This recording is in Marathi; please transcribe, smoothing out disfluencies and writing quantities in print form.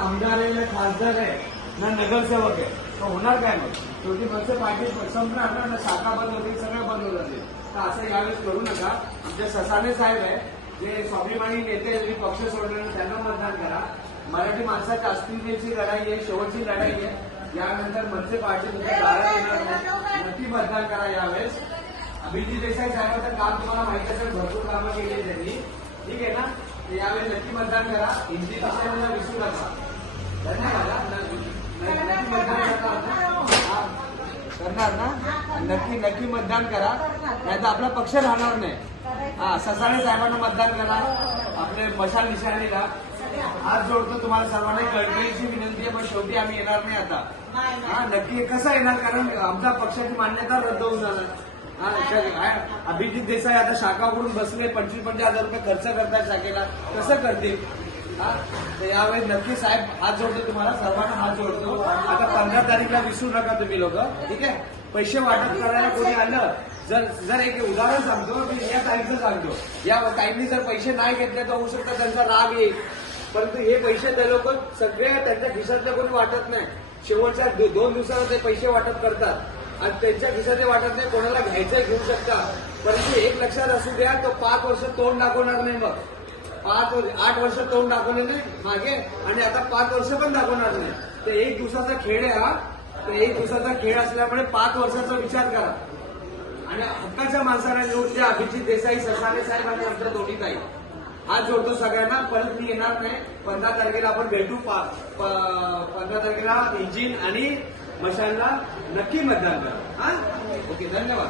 आमदार आहे ना खासदार आहे ना नगरसेवक आहे, तो होणार काय मग? शेवटी मनसे पार्टी संपणार ना, शाखा बंद होतील, सगळं बंद होत जातील. तर असं यावेळेस करू नका. आमचे ससाणे साहेब आहे, जे स्वाभिमानी नेते आहेत, पक्ष सोडल्यानं त्यांना मतदान करा. मराठी माणसाच्या अस्मितेची लढाई आहे, शेवटची लढाई आहे. यानंतर मनसे पार्टी दारात येणार नाही. नक्की मतदान करा यावेळेस. अभिजित देसाई साहेबांचं काम तुम्हाला माहिती असेल, भरपूर कामं केली त्यांनी, ठीक आहे ना. यावेळेस नक्की मतदान करा. हिंदी विषयाला विसरू नका. धन्यवाद. नक्की मतदान करणार ना? नक्की मतदान करा, नाही तर आपला पक्ष राहणार नाही. हा, ससाणे साहेबांना मतदान करा, आपले मशाल निशाणीला हात जोडतो. तुम्हाला सर्वांना कळकळीची विनंती आहे, पण शेवटी आम्ही येणार नाही आता. हा, नक्की कसं येणार? कारण आमच्या पक्षाची मान्यता रद्द होऊन जाणार. अभिजित देसाई आता शाखा उघडून बसले, 25,000 रुपये खर्च करतात शाखेला, कसं करतील? हा, तर यावेळेस नक्की साहेब हात जोडतो, तुम्हाला सर्वांना हात जोडतो. आता 15 तारीखला विसरू नका तुम्ही लोक, ठीक आहे. पैसे वाटप करायला कोणी आलं, जर एक उदाहरण सांगतो, मी या ताईचं सांगतो, या ताईंनी जर पैसे नाही घेतले तर होऊ शकतं त्यांचा राग येईल. परंतु हे पैसे ते लोक सगळे त्यांच्या खिशातले कोणी वाटत नाही. शेवटच्या 2 दिवसाला ते पैसे वाटप करतात आणि त्यांच्या खिशात वाटत नाही. कोणाला घ्यायचंय घेऊ शकता, परंतु एक लक्षात असू द्या, तो 5 वर्ष तोंड दाखवणार नाही. मग 8 वर्ष तोंड दाखवले नाही मागे, आणि आता 5 वर्ष पण दाखवणार नाही. तर 1 दिवसाचा खेळ आहे हा. तर 1 दिवसाचा खेळ असल्यामुळे 5 वर्षाचा विचार करा. आणि हक्काच्या माणसाला निवडून द्या. अभिजित देसाई, ससाणे साहेब आणि आमच्या दोन्ही ताई. हात जोडतो सगळ्यांना. परत मी येणार नाही. 15 तारखेला आपण भेटू. 15 तारखेला इंजिन आणि मशालला नक्की मतदान करा. हा, ओके. धन्यवाद.